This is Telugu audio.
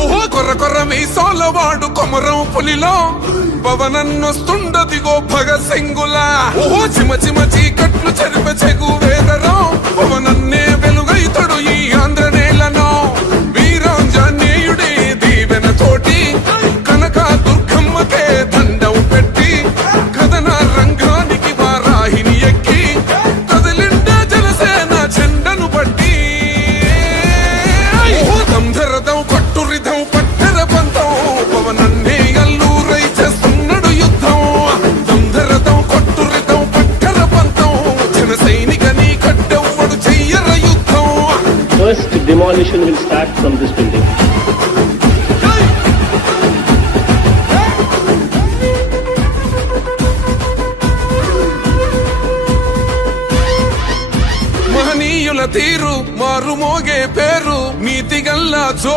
ఓహో కొర్ర కొర్ర మీ సోలవాడు కొమరం పులిలో పవనన్నొస్తుండదిగో భగత్ సింగులా. ఓహో చిమ చిమ చీకట్లు చెరిప చెగు వేదరో పవనన్నే వెలుగైతడు ఈ ఆంధ్ర నేలను. వీరాంజనేయుడి దీవెన తోటి కనక దుర్గమ్మకే దండం పెట్టి కథన రంగానికి వారాహిని ఎక్కి కదిలిండే జనసేన చెండను బట్టి. దంధరదం కొట్టురిదం పట్టర పంతం పవనన్నే అల్లూరై చేస్తున్నాడు యుద్ధం. దంధరదం కొట్టురిదం పట్టర పంతం జన సైనిక నీ కట్టెవ్వడు చెయ్యర యుద్ధం. First demolition will start from this building. మహనీయుల తీరు మారు మోగే పేరు నీతిగల్లా జో